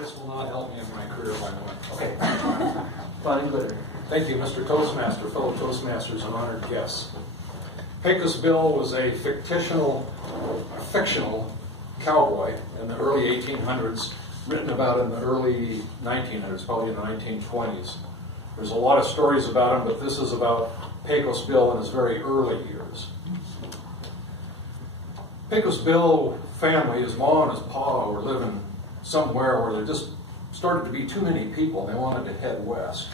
This will not help me in my career, by the way. Okay. Fun and glitter. Thank you, Mr. Toastmaster, fellow Toastmasters, and honored guests. Pecos Bill was a fictional cowboy in the early 1800s, written about in the early 1900s, probably in the 1920s. There's a lot of stories about him, but this is about Pecos Bill in his very early years. Pecos Bill family, his mom and his pa, were living somewhere where there just started to be too many people, and they wanted to head west.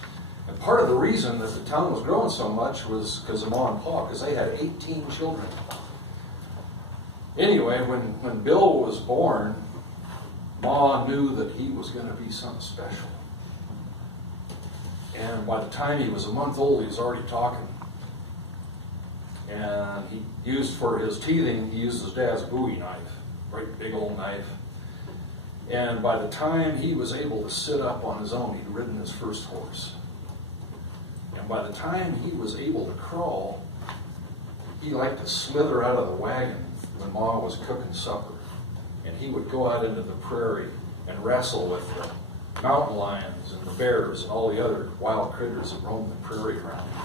And part of the reason that the town was growing so much was because of Ma and Pa, because they had 18 children. Anyway, when Bill was born, Ma knew that he was going to be something special. And by the time he was a month old, he was already talking. And he used, for his teething, he used his dad's Bowie knife, great big old knife. And by the time he was able to sit up on his own, he'd ridden his first horse. And by the time he was able to crawl, he liked to slither out of the wagon when Ma was cooking supper. And he would go out into the prairie and wrestle with the mountain lions and the bears and all the other wild critters that roamed the prairie around him.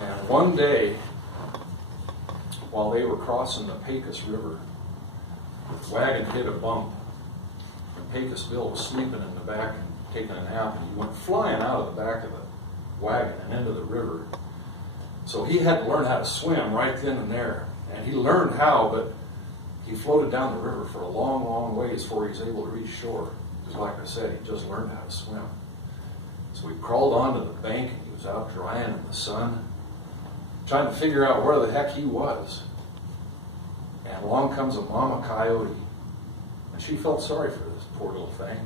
And one day, while they were crossing the Pecos River, the wagon hit a bump, and Pecos Bill was sleeping in the back and taking a nap, and he went flying out of the back of the wagon and into the river. So he had to learn how to swim right then and there. And he learned how, but he floated down the river for a long, long ways before he was able to reach shore. Because like I said, he just learned how to swim. So he crawled onto the bank, and he was out drying in the sun, trying to figure out where the heck he was. And along comes a mama coyote. And she felt sorry for this poor little thing.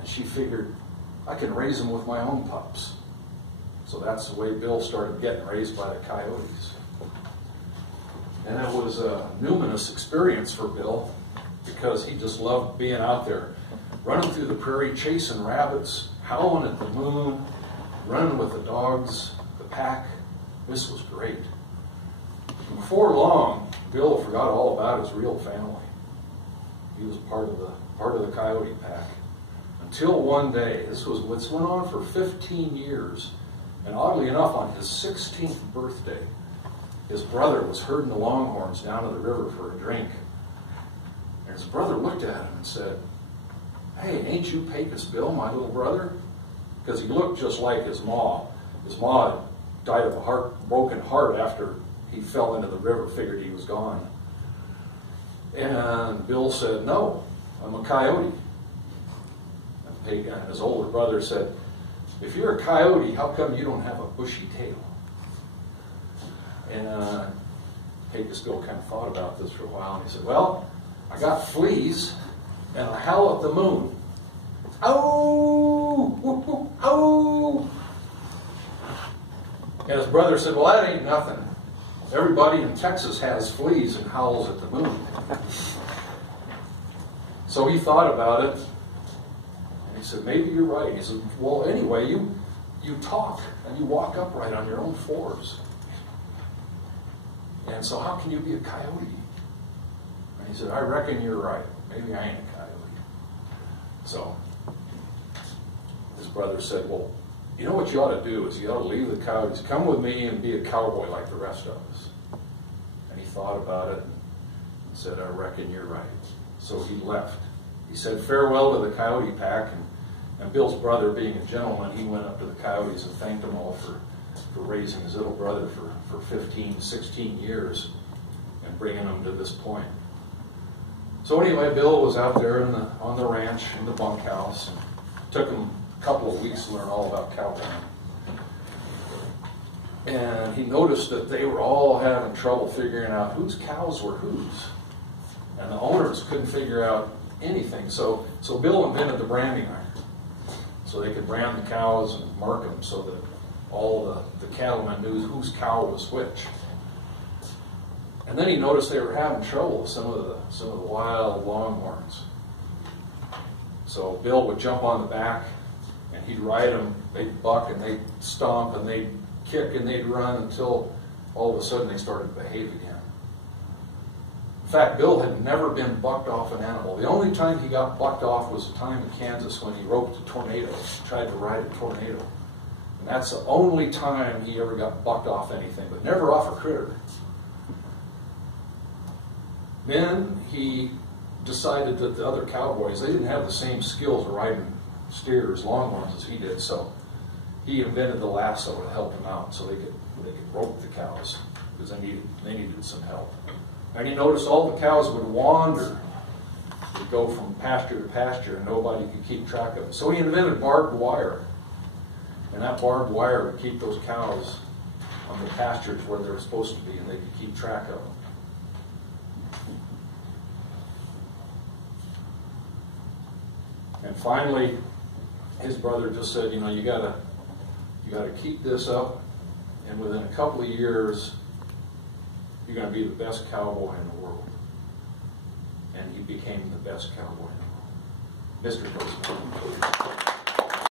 And she figured, I can raise him with my own pups. So that's the way Bill started getting raised by the coyotes. And it was a numinous experience for Bill, because he just loved being out there, running through the prairie, chasing rabbits, howling at the moon, running with the dogs, the pack. This was great. Before long, Bill forgot all about his real family. He was part of the coyote pack. Until one day, this went on for 15 years, and oddly enough, on his 16th birthday, his brother was herding the longhorns down to the river for a drink. And his brother looked at him and said, "Hey, ain't you Pecos Bill, my little brother?" Because he looked just like his ma. His ma had died of a broken heart after he fell into the river, figured he was gone. And Bill said, "No, I'm a coyote." And his older brother said, "If you're a coyote, how come you don't have a bushy tail?" And Pecos Bill kind of thought about this for a while, and he said, "Well, I got fleas, and I howl at the moon. Ow! Woo, woo, ow!" And his brother said, "Well, that ain't nothing. Everybody in Texas has fleas and howls at the moon." So he thought about it, and he said, "Maybe you're right." He said, "Well, anyway, you talk and you walk upright on your own fours. And so how can you be a coyote?" And he said, "I reckon you're right. Maybe I ain't a coyote." So his brother said, "Well, you know what you ought to do is you ought to leave the coyotes, come with me and be a cowboy like the rest of us." And he thought about it and said, "I reckon you're right." So he left. He said farewell to the coyote pack, and Bill's brother, being a gentleman, he went up to the coyotes and thanked them all for raising his little brother for 15, 16 years and bringing him to this point. So anyway, Bill was out there on the ranch in the bunkhouse, and it took him a couple of weeks to learn all about cowboying. And he noticed that they were all having trouble figuring out whose cows were whose. And the owners couldn't figure out anything. So Bill invented the branding iron, so they could brand the cows and mark them so that all the cattlemen knew whose cow was which. And then he noticed they were having trouble with some of the wild longhorns. So Bill would jump on the back, and he'd ride them. They'd buck and they'd stomp and they'd kick and they'd run until all of a sudden they started to behave again. In fact, Bill had never been bucked off an animal. The only time he got bucked off was the time in Kansas when he roped a tornado, tried to ride a tornado. And that's the only time he ever got bucked off anything, but never off a critter. Then he decided that the other cowboys, they didn't have the same skills of riding steers, longhorns, as he did, so he invented the lasso to help them out so they could rope the cows, because they needed some help. And he noticed all the cows would wander. They'd go from pasture to pasture, and nobody could keep track of it. So he invented barbed wire. And that barbed wire would keep those cows on the pastures where they were supposed to be, and they could keep track of them. And finally, his brother just said, you know, you gotta keep this up, and within a couple of years, you're going to be the best cowboy in the world. And he became the best cowboy in the world. Mr. President.